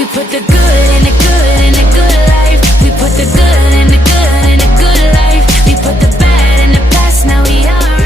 We put the good in the good in the good life. We put the good in the good in the good life. We put the bad in the past, now we alright.